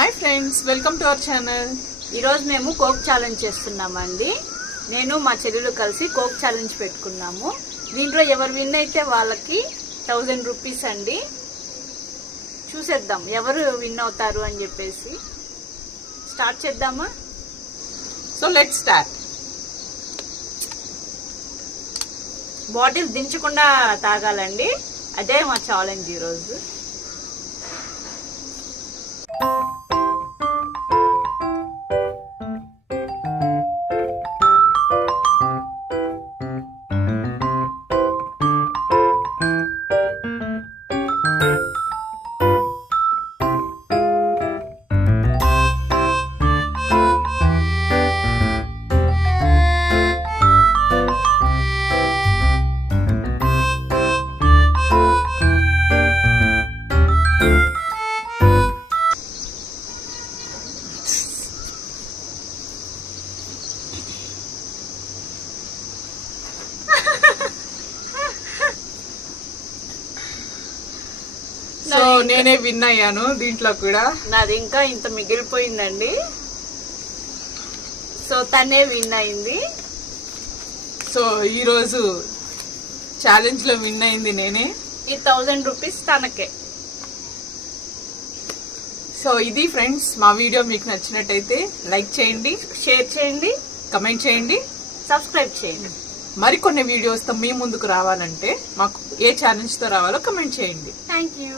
Hi friends, welcome to our channel. ఈరోజు మేము coke challenge చేస్తున్నామండి. నేను మా చెల్లెలు కలిసి కోక్ ఛాలెంజ్ పెట్టుకున్నాము. దీంట్లో ఎవరు విన్ అయితే వాళ్ళకి 1000 రూపీస్ అండి. చూసేద్దాం ఎవరు విన్ అవుతారు అని చెప్పేసి. స్టార్ట్ చేద్దామా? So let's start. బాటిల్ దించకుండా తాగాలండి, అదే మా ఛాలెంజ్ ఈరోజు. సో నేనే విన్ అయ్యాను దీంట్లో కూడా. నాది ఇంకా ఇంత మిగిలిపోయిందండి. సో తనే విన్ అయింది. సో ఈరోజు ఛాలెంజ్ లో విన్ అయింది నేనే. ఈ 1000 రూపీస్ తనకే. సో ఇది ఫ్రెండ్స్, మా వీడియో మీకు నచ్చినట్టయితే లైక్ చేయండి, షేర్ చేయండి, కమెంట్ చేయండి, సబ్స్క్రైబ్ చేయండి. మరికొన్ని వీడియోస్ తో మీ ముందుకు రావాలంటే మాకు ఏ ఛాలెంజ్ తో రావాలో కమెంట్ చేయండి. Thank you.